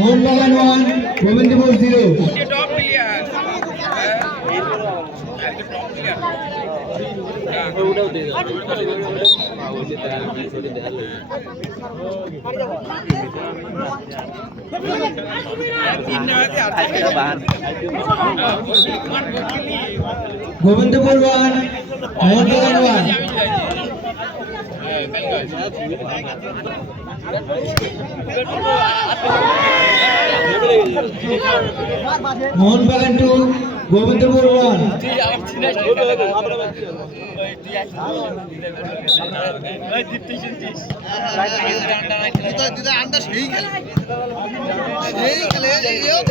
মোহনবাগান 1 গোবিন্দপুর 0। গোবিন্দপুর 1 মোহনবাগান 1। মোহনবাগান 2 গোবিন্দপুর 1।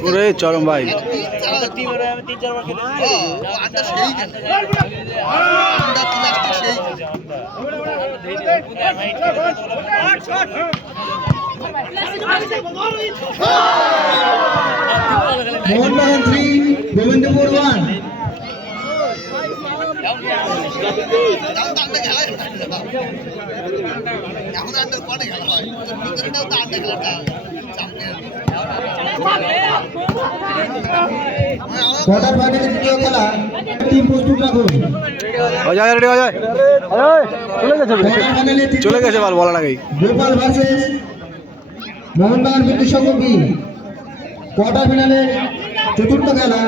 পুরে চরম ভাই মোহনবাগান 3 গোবিন্দপুর 1। কোয়ার্টার ফাইনালের দ্বিতীয় খেলা টিম প্রস্তুত রাখুন। চলে গেছে বল বলার আগেই। গোপাল ভার্সেস মোহনবাগান বিদ্যুৎ সংঘ বি কোয়ার্টার ফাইনালের চতুর্থ খেলা।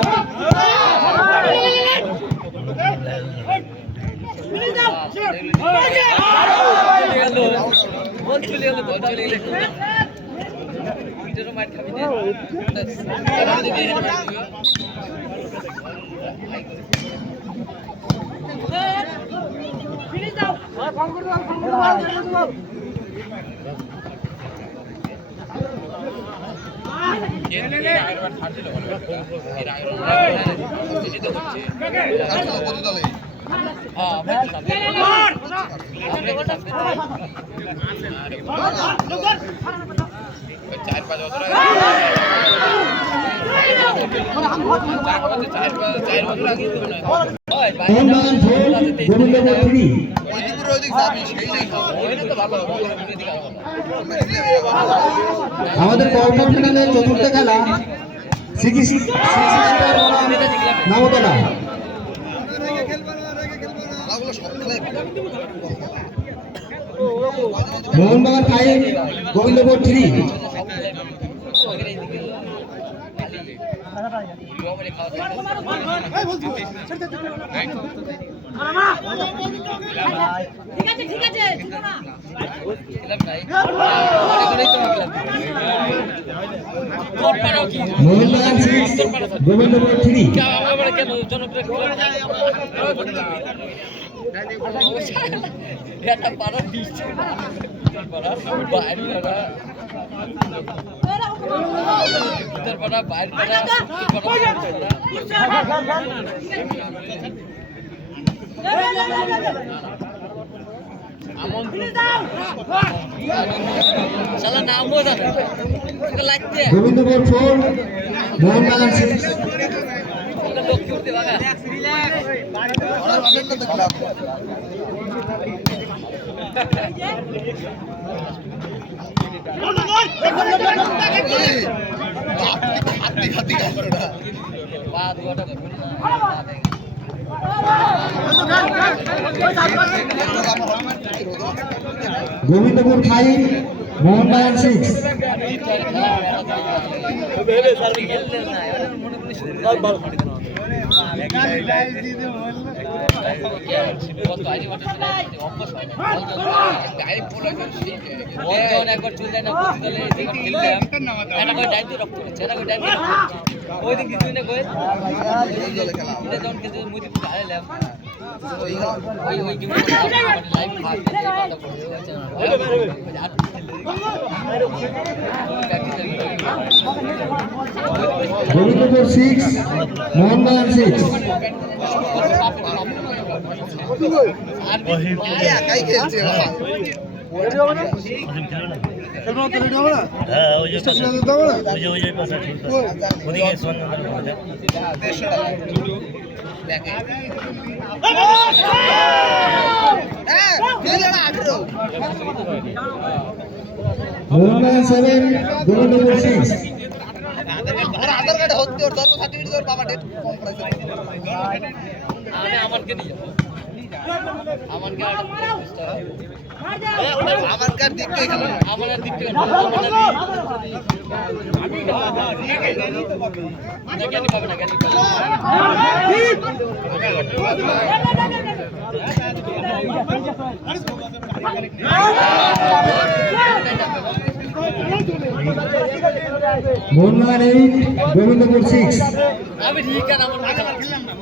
মোহনবাগান 4 গোবিন্দপুর 3। আমাদের কোয়ার্টার ফাইনালের চতুর্থ খেলা নামতলা। মোহনবাগান 5 গোবিন্দপুর 3। মোহনবাগান 6 গোবিন্দপুর 3। গোবিন্দপুর 4 মোহনবাগান 6। গোবিন্দপুর 5 মোহনবাগান 6। গোবিন্দপুর 6 মোহনবাগান 6। মোহনবাগান 7 গোবিন্দপুর 6 আধার কার্ডে হচ্ছে ওর জন্ম সার্টিফিকেট ওর বাবা ডেট কম করেছে আমাকে নিয়ে আমার কার্ড দেখতে এখানে আমার দিক থেকে জ্ঞানী পাবে না জ্ঞানী মোহনবাগান 8 গোবিন্দপুর 6 আমি ঠিক আছে আমার খেললাম না